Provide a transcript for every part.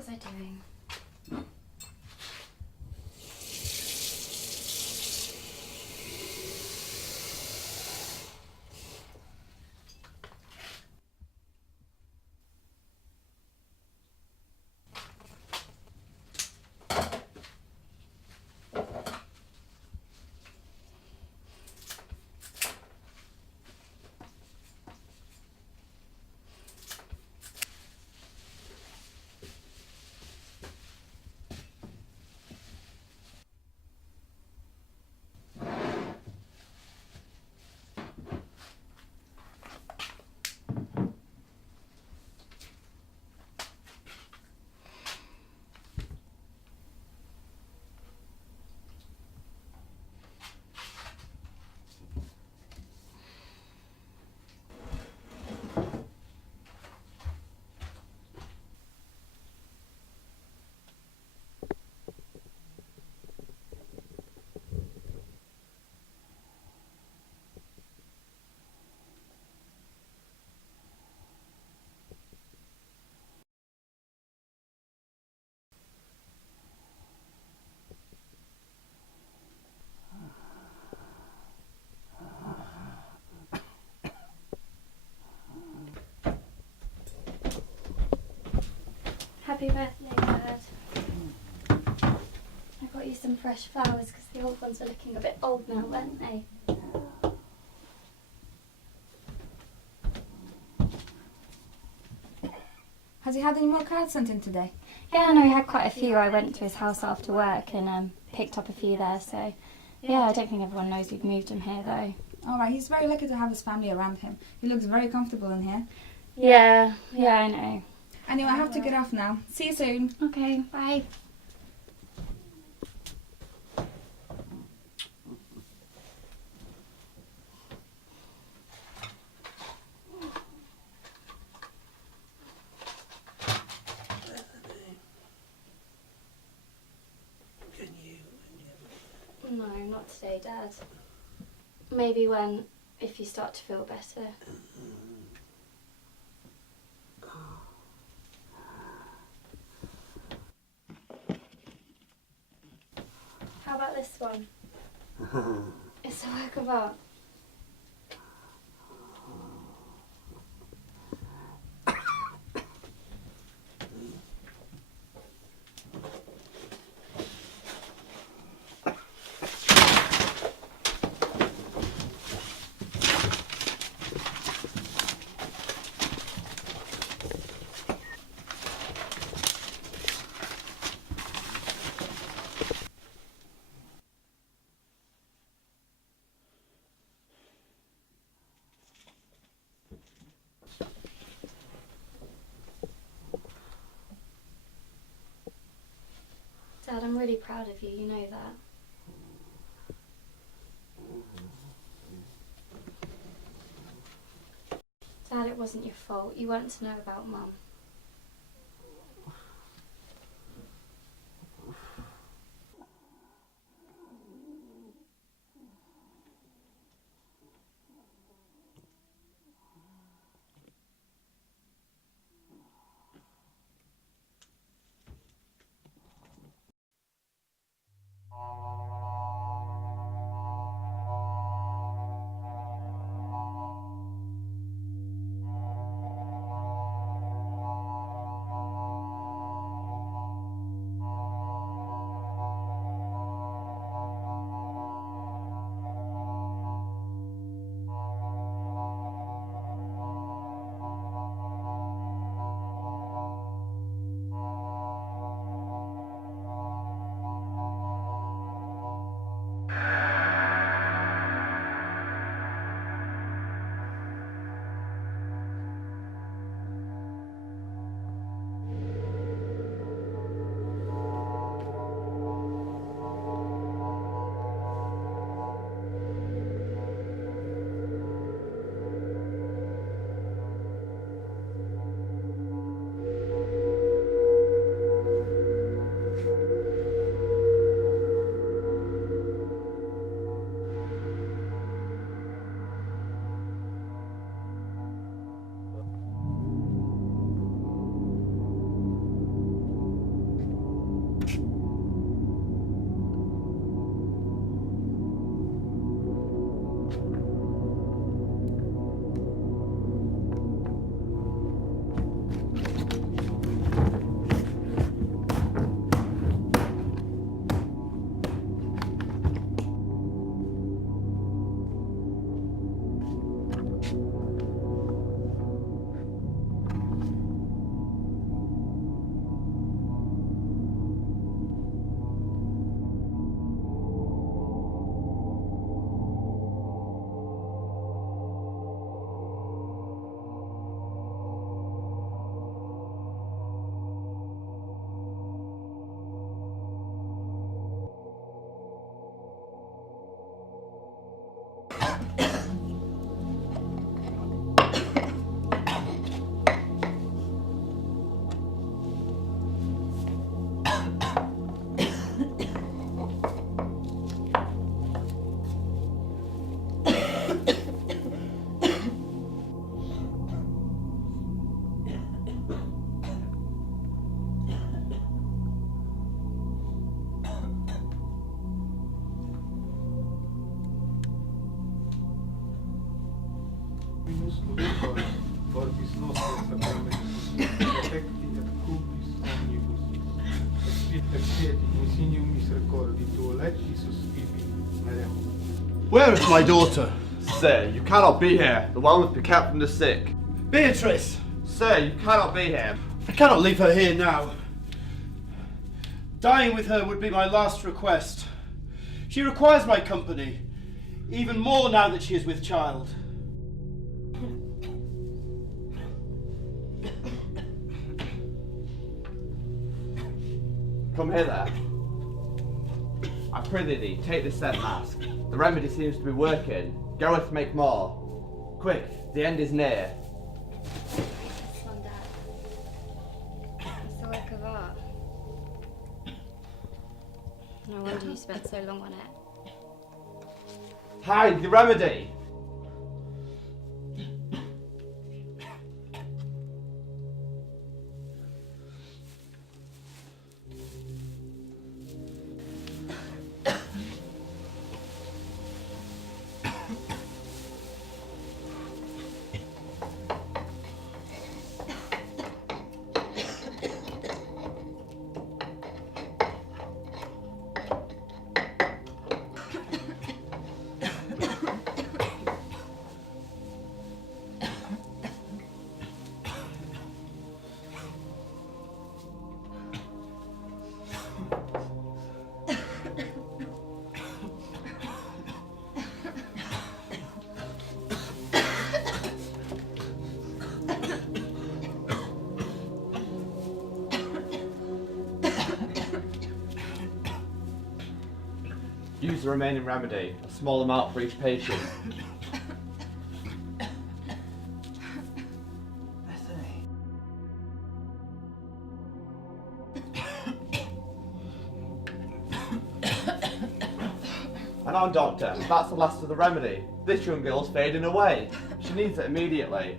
was I doing? Happy birthday, Dad. I got you some fresh flowers because the old ones are looking a bit old now, weren't they? Has he had any more cards sent in today? Yeah, no, he had quite a few. I went to his house after work and picked up a few there, so yeah, I don't think everyone knows we've moved him here though. Alright, he's very lucky to have his family around him. He looks very comfortable in here. Yeah, I know. Anyway, I have to get off now. See you soon. Okay, bye. No, not today, Dad. Maybe if you start to feel better. How about this one? It's a work of art. Dad, I'm really proud of you, you know that. Dad, it wasn't your fault. You weren't to know about Mum. lucrători, orbis nostre sacramentus, protecti et cubis omnibus, expieti insignium misericordi tuo lecti suspipi merem. Where is my daughter? Sir, you cannot be here. The one must be kept from the sick. Beatrice! Sir, you cannot be here. I cannot leave her here now. Dying with her would be my last request. She requires my company, even more now that she is with child. Come hither. I prithee thee, take this said mask. The remedy seems to be working. Goeth to make more. Quick, the end is near. This one, Dad. It's a work of art. No wonder you spent so long on it. Hide the remedy! Use the remaining remedy, a small amount for each patient. And on, Doctor, that's the last of the remedy. This young girl's fading away. She needs it immediately.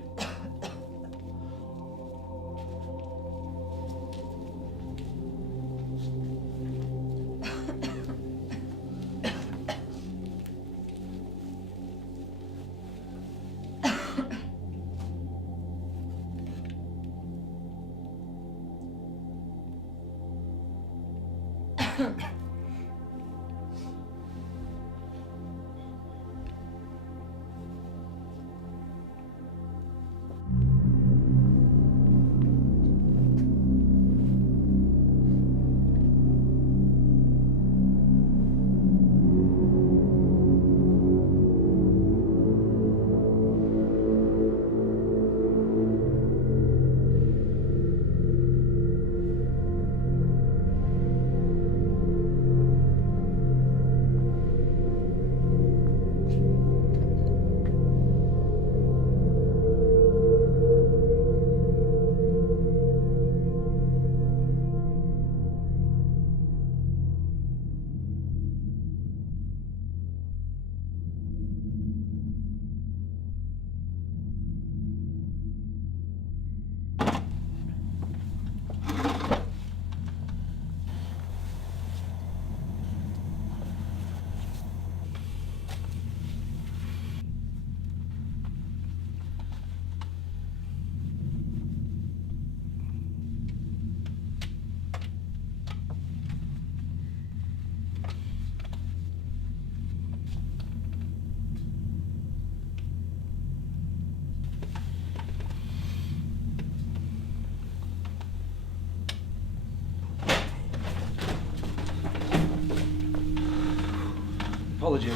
Apologies.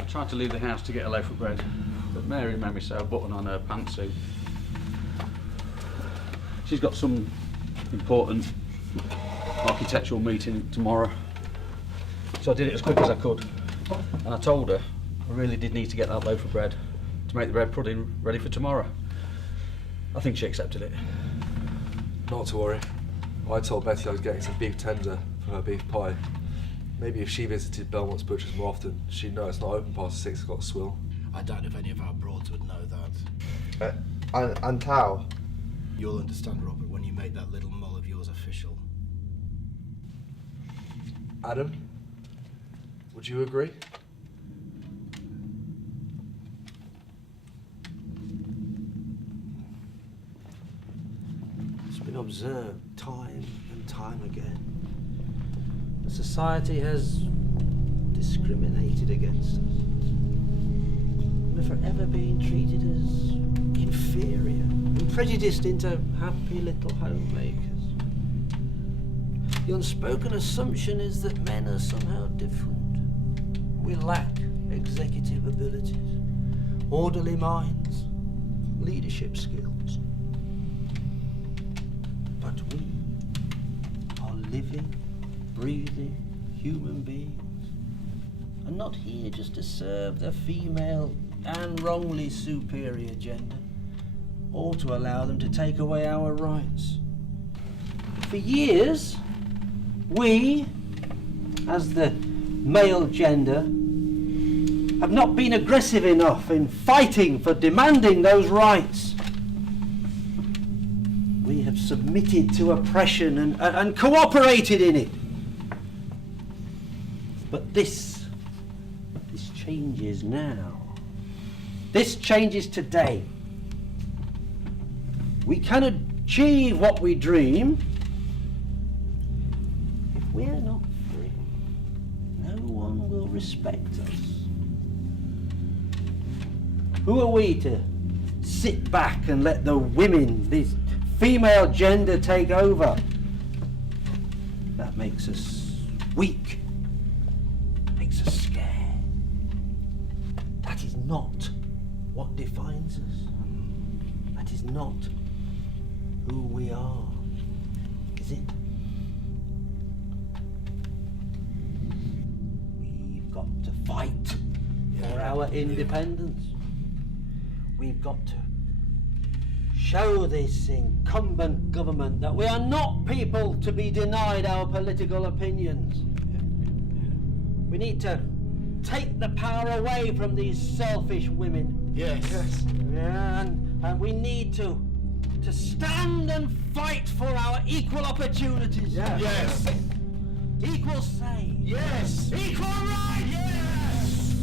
I tried to leave the house to get a loaf of bread, but Mary made me sew a button on her pantsuit. She's got some important architectural meeting tomorrow, so I did it as quick as I could. And I told her I really did need to get that loaf of bread to make the bread pudding ready for tomorrow. I think she accepted it. Not to worry. I told Betty I was getting some beef tender for her beef pie. Maybe if she visited Belmont's Butchers more often, she'd know it's not open past the 6 o'clock swill. I doubt if any of our broads would know that. And how? You'll understand, Robert, when you make that little mull of yours official. Adam, would you agree? observed time and time again. The society has discriminated against us. We're forever being treated as inferior and prejudiced into happy little homemakers. The unspoken assumption is that men are somehow different. We lack executive abilities, orderly minds, leadership skills. But we are living, breathing human beings, and not here just to serve the female and wrongly superior gender, or to allow them to take away our rights. For years, we, as the male gender, have not been aggressive enough in fighting for demanding those rights. We have submitted to oppression and cooperated in it. But this changes now. This changes today. We can achieve what we dream. If we're not free, no one will respect us. Who are we to sit back and let the women, this female gender, take over? That makes us weak, makes us scared. That is not what defines us. That is not who we are, is it? We've got to fight for our independence. We've got to show this incumbent government that we are not people to be denied our political opinions. We need to take the power away from these selfish women. Yes. Yeah, and we need to stand and fight for our equal opportunities. Yeah. Yes. Equal say. Yes. Equal right. Yes.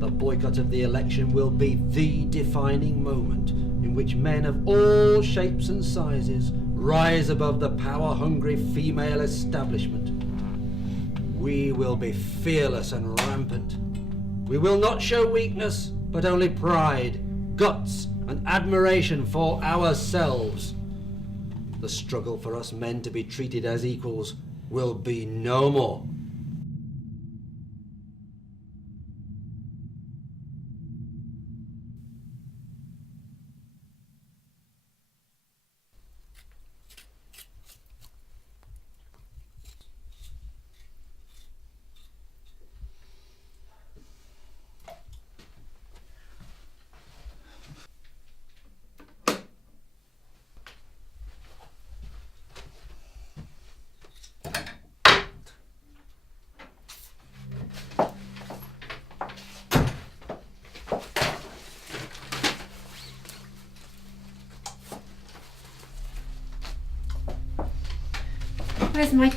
The boycott of the election will be the defining moment in which men of all shapes and sizes rise above the power-hungry female establishment. We will be fearless and rampant. We will not show weakness, but only pride, guts, and admiration for ourselves. The struggle for us men to be treated as equals will be no more. Where's my...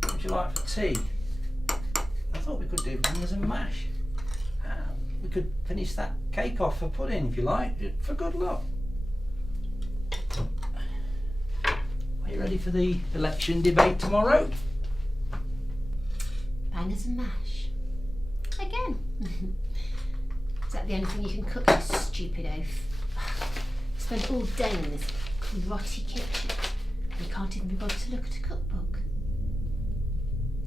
What would you like for tea? I thought we could do bangers and mash. We could finish that cake off for pudding if you like, for good luck. Are you ready for the election debate tomorrow? Bangers and mash? Again? Is that the only thing you can cook, you stupid oaf? Spent all day in this grotty kitchen and you can't even be bothered to look at a cookbook.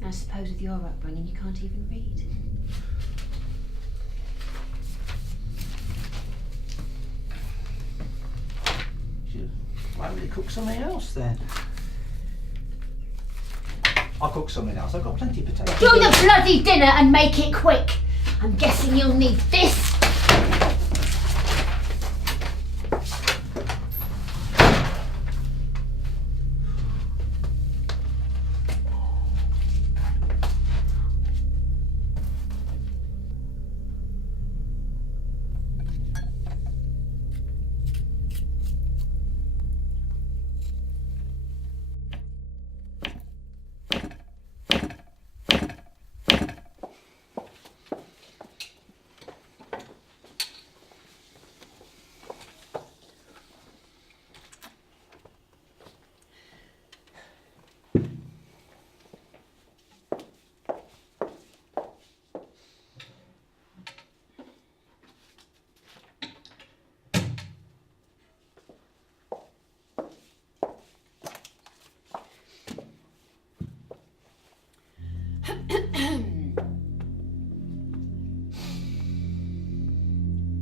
I suppose with your upbringing you can't even read. Why would you cook something else then? I'll cook something else. I've got plenty of potatoes. Do the bloody dinner and make it quick! I'm guessing you'll need this.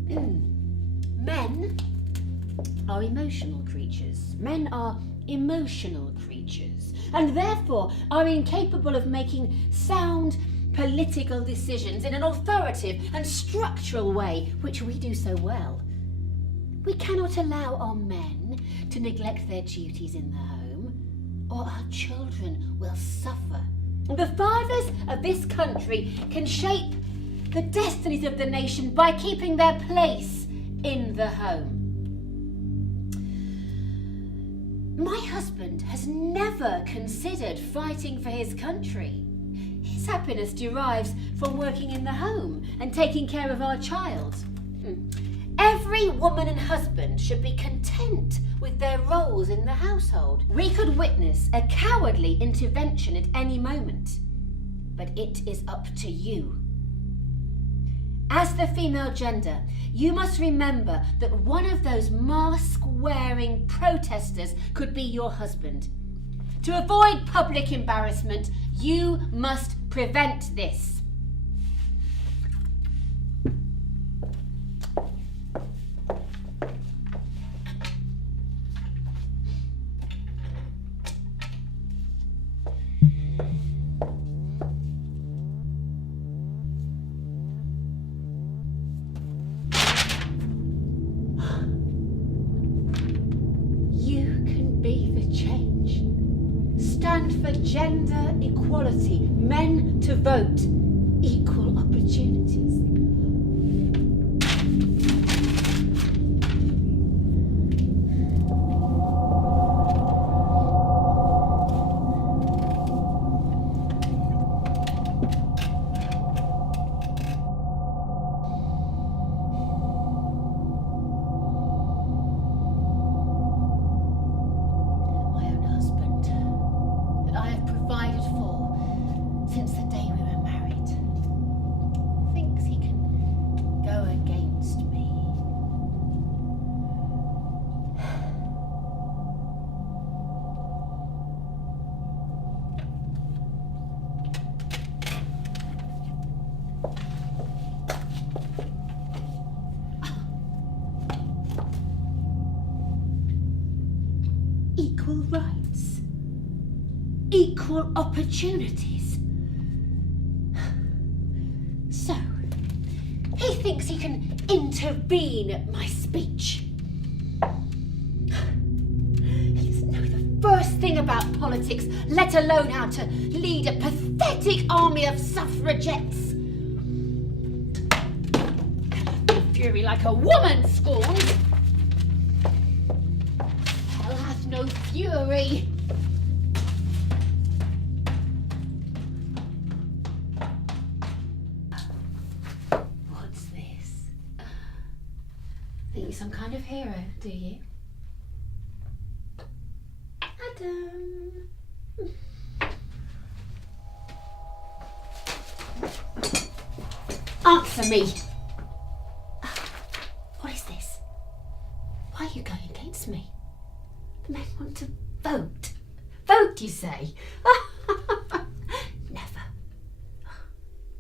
Men are emotional creatures. Men are emotional creatures, and therefore are incapable of making sound political decisions in an authoritative and structural way, which we do so well. We cannot allow our men to neglect their duties in the home, or our children will suffer. The fathers of this country can shape the destinies of the nation by keeping their place in the home. My husband has never considered fighting for his country. His happiness derives from working in the home and taking care of our child. Every woman and husband should be content with their roles in the household. We could witness a cowardly intervention at any moment, but it is up to you. As the female gender, you must remember that one of those mask-wearing protesters could be your husband. To avoid public embarrassment, you must prevent this. For gender equality, men to vote, equal opportunities. Equal rights, equal opportunities. So, he thinks he can intervene at my speech. He doesn't know the first thing about politics, let alone how to lead a pathetic army of suffragettes. Fury like a woman scorned. Hell hath no fury. What's this? Think you're some kind of hero, do you? Adam. Answer me. What is this? Why are you going against me? The men want to vote. Vote, you say? Never.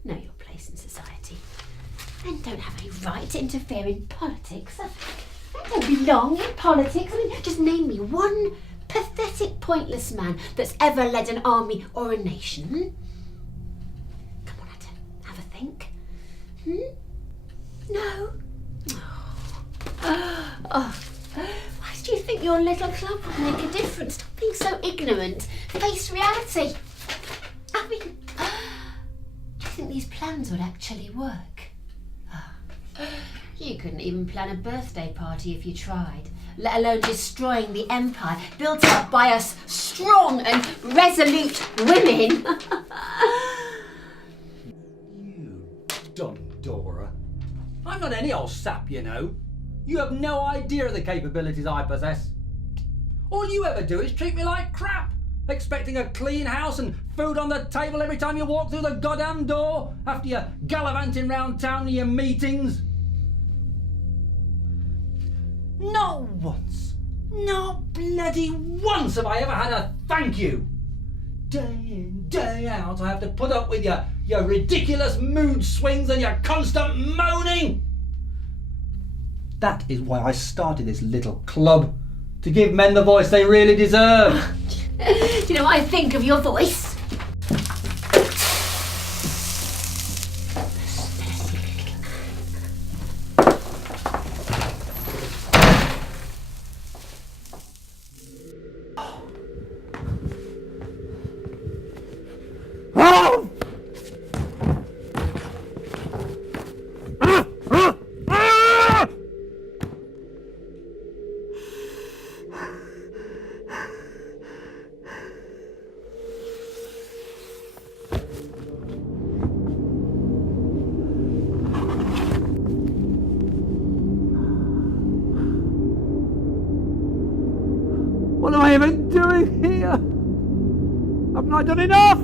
Know your place in society. Men don't have any right to interfere in politics. They don't belong in politics. I mean, just name me one pathetic, pointless man that's ever led an army or a nation. Come on, Adam, have a think. No? Oh. Why do you think your little club would make a difference? Stop being so ignorant. Face reality. I mean, do you think these plans would actually work? You couldn't even plan a birthday party if you tried, let alone destroying the empire built up by us strong and resolute women. You dumb Dora. I'm not any old sap, you know. You have no idea of the capabilities I possess. All you ever do is treat me like crap, expecting a clean house and food on the table every time you walk through the goddamn door after you're gallivanting round town to your meetings. Not once, not bloody once have I ever had a thank you. Day in, day out, I have to put up with your ridiculous mood swings and your constant moaning. That is why I started this little club. To give men the voice they really deserve. Do you know what I think of your voice? What am I even doing here? Haven't I done enough?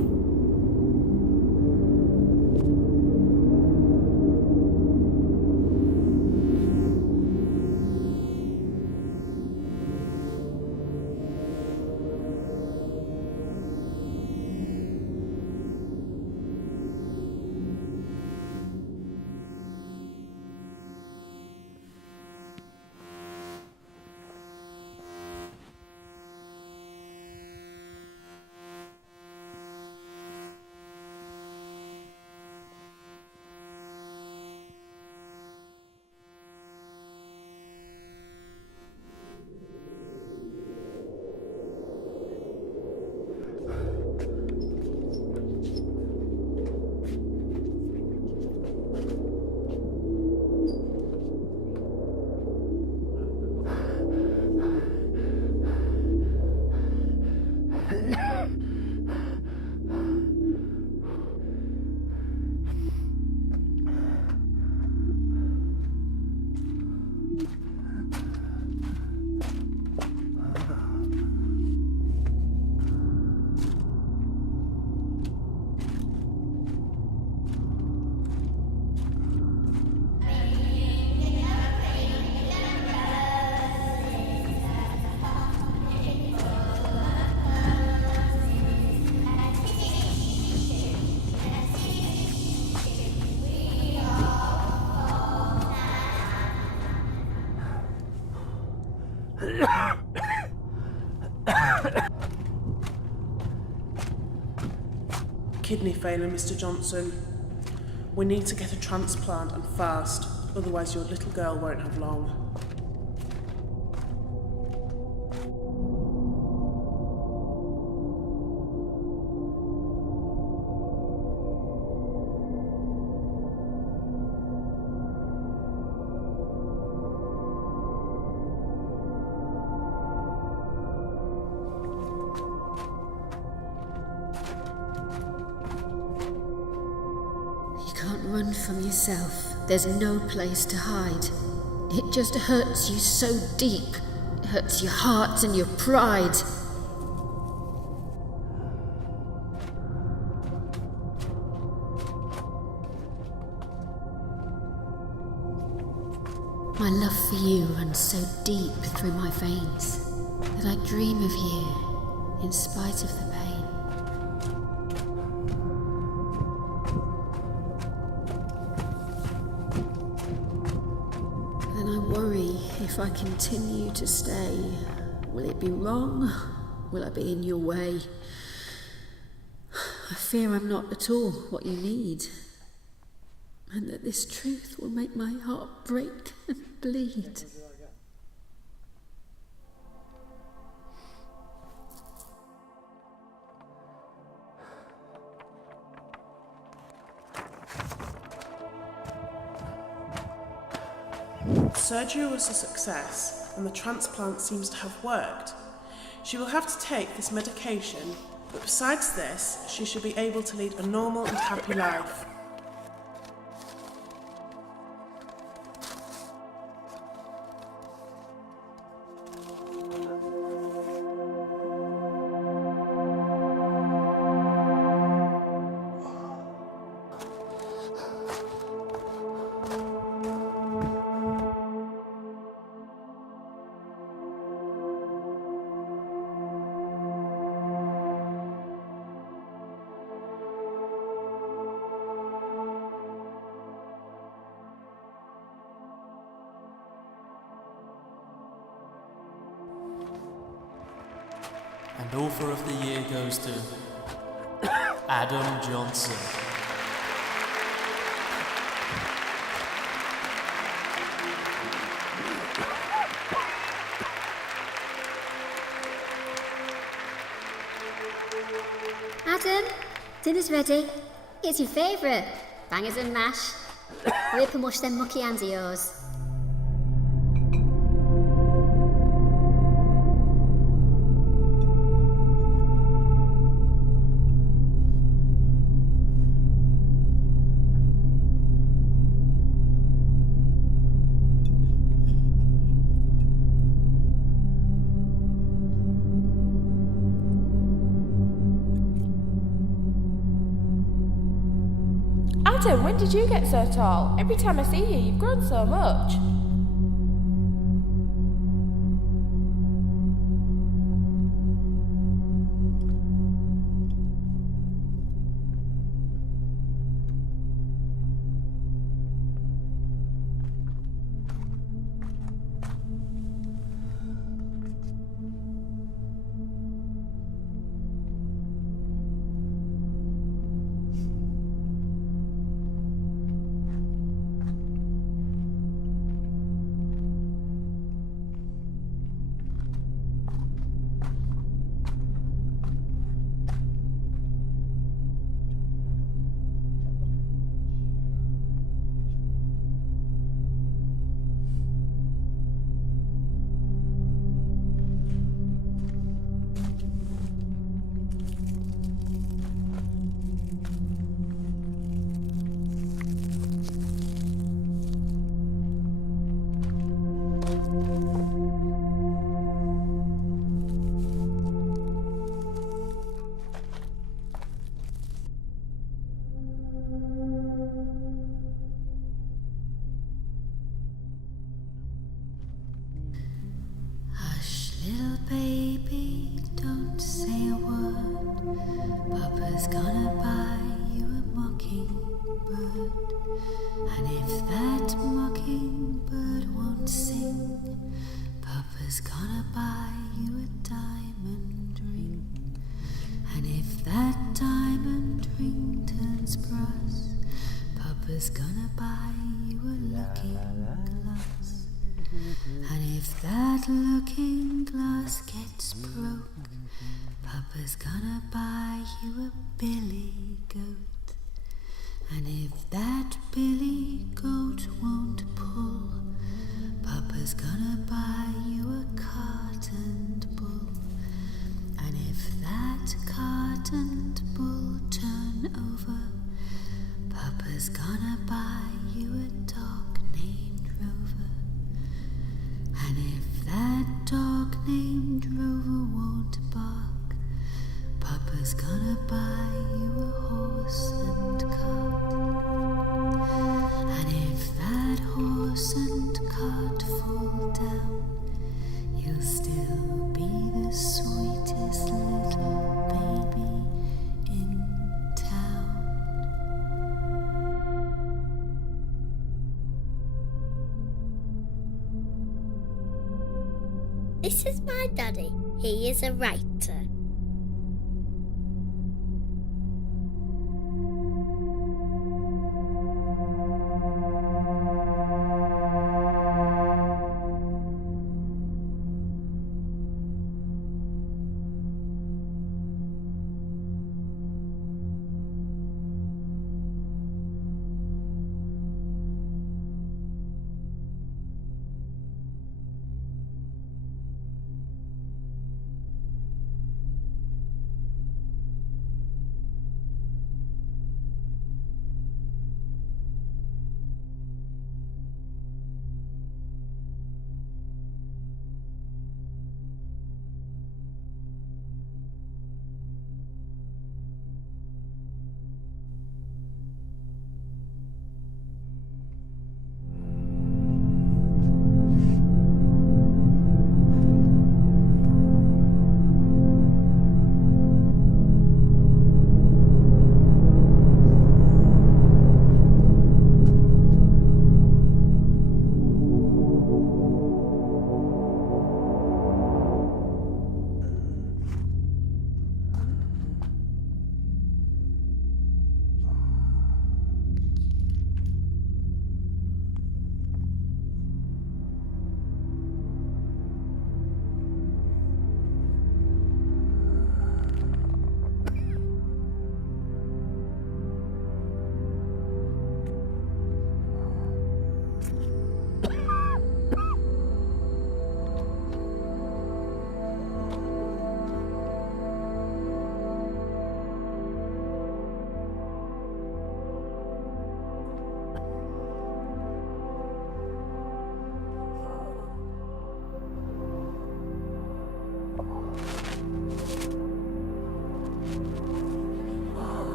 Kidney failure, Mr. Johnson. We need to get a transplant and fast, otherwise your little girl won't have long. You can't run from yourself. There's no place to hide. It just hurts you so deep. It hurts your heart and your pride. My love for you runs so deep through my veins that I dream of you in spite of the pain. Then I worry if I continue to stay, will it be wrong? Will I be in your way? I fear I'm not at all what you need, and that this truth will make my heart break and bleed. Surgery was a success, and the transplant seems to have worked. She will have to take this medication, but besides this, she should be able to lead a normal and happy life. And Author of the Year goes to Adam Johnson. Adam, dinner's ready. It's your favourite. Bangers and mash. Hurry up and wash them mucky hands of yours. Adam, when did you get so tall? Every time I see you, you've grown so much. Little baby, don't say a word. Papa's gonna buy you a mockingbird. And if that mockingbird won't sing, Papa's gonna buy you a diamond ring. And if that diamond ring turns brass, Papa's gonna buy you a looking glass. And if that looking glass gets broke, Papa's gonna buy you a billy goat. And if that billy goat won't pull, Papa's gonna buy you a cart and bull. And if that cart and bull turn over, Papa's gonna buy you a dog named Rover. And if that dog named Rover won't bark, Papa's gonna buy you a horse and cart. And if that horse and cart fall down, you'll still be the sweetest little baby in town. This is my daddy. He is a writer.